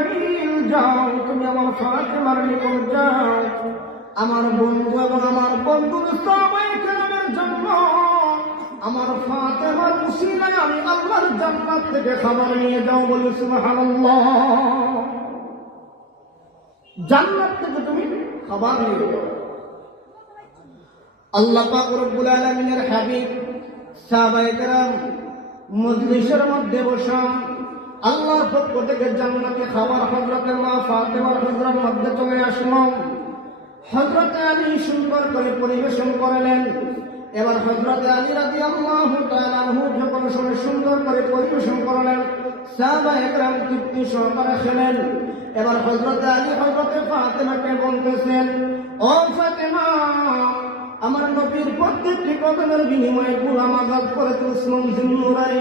জিবরাইল যাও তুমি আমার ফাতেমার নিকট যাও, আমার বন্ধু এবং আমার বন্ধুর সাহাবায়ে কেরামের জন্য আমার ফাতেমার উসিলায় আমি আল্লাহর জান্নাত থেকে খাবার নিয়ে যাও। বলি সুবহানাল্লাহ। জান্নাত থেকে তুমি খাবার নিয়ে যাও। আল্লাহ পাক রব্বুল আলামিনের হাবিব সাহাবায়ে কেরাম মজলিসের মধ্যে বসা আল্লাহর পক্ষ থেকে জান্নাতে খাবার হযরতে মা ফাতেমার হুজরার মধ্যে চলে আসলো। হযরতে আলী সুন্দর করে পরিবেশন করলেন। এবার হযরতে আলী রাদিয়াল্লাহু তাআলা আনহু যখন সুন্দর করে পরিবেশন করলেন, সাহাবায়ে কেরাম তৃপ্তি সহকারে খেলেন। এবার হযরতে আলী হযরতে ফাতেমাকে বলতেছেন, ও ফাতেমা, আমার নবীর প্রত্যেকটি কদমের বিনিময়ে গোলাম আজাদ করে তুলছিলাম জিন্নুরাই।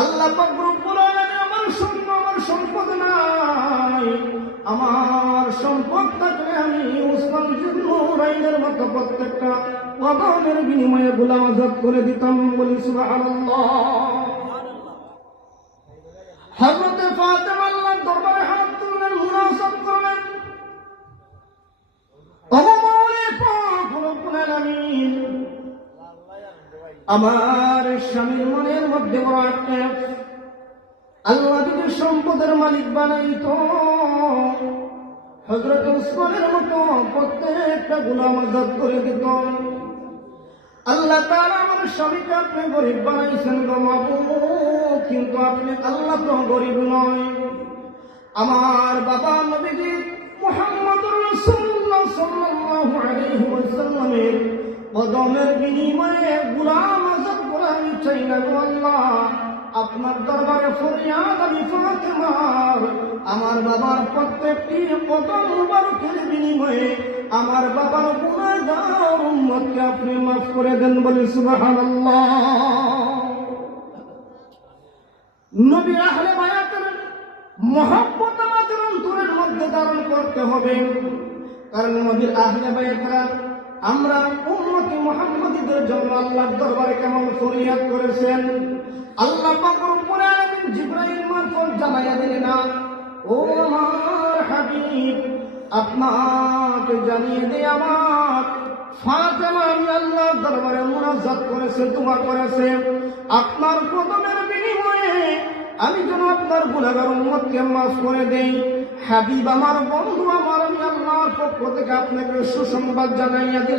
আল্লাহ পাক রব্বুল আলামিন আমার সম্পদ নাই, আমার সম্পদ থাকলে আমি উসমান জিন্নুরাইনের মতো প্রত্যেকটা কদমের বিনিময়ে গোলাম আজাদ করে দিতাম। বলি সুবহানাল্লাহ। হযরতে ফাতেমা আল্লাহর দরবারে হাত তুললেন, মুনাজাত করলেন, আমার স্বামীর মনের মধ্যে বড় আক্ষেপ, আল্লাহ যদি সম্পদের মালিক বানাইত হযরত উসমানের মতো প্রত্যেকটা গোলাম আজাদ করে দিত। আল্লাহ তাআলা আমার স্বামীকে আপনি গরিব বানাইছেন গো মাবুদ, কিন্তু আপনি আল্লাহ তো গরিব নয়। আমার বাবা নবীজি মুহাম্মদুর রাসূলুল্লাহ সাল্লাল্লাহু আলাইহি ওয়াসাল্লামের কদমের বিনিময়ে গোলাম আজাদ করা আমি চাই না গো আল্লাহ। আপনার দরবারে ফরিয়াদ আমি ফাতেমার, আমার বাবার প্রত্যেকটি কদম মুবারকের বিনিময়ে আমার বাবার গুনাহগার উম্মতকে আপনি মাফ করে দেন। বলি সুবহানাল্লাহ। নবী আহলে বায়াতের মহব্বত আমাদের অন্তরের মধ্যে ধারণ করতে হবে, কারণ নবীর আহলে বায়াতরা আমরা উম্মতি মুহাম্মাদীদের জন্য আল্লাহর দরবারে কেমন ফরিয়াদ করেছেন। আল্লাহ পাক রব্বুল আলামিন জিবরাইল মারফত জানাইয়া দিলেন, ও আমার হাবিব, আপনাকে জানিয়ে দে আমার ফাতেমা আমি আল্লাহর দরবারে মুনাজাত করেছে, দোয়া করেছে, আপনার কদমের বিনিময়ে আমি যেন আপনার গুনাহগার উম্মতকে মাফ করে দেই। হাবিব আমার বন্ধু আমার, আমি আল্লাহর পক্ষ থেকে আপনাকে সুসংবাদ জানাইয়া দিলাম।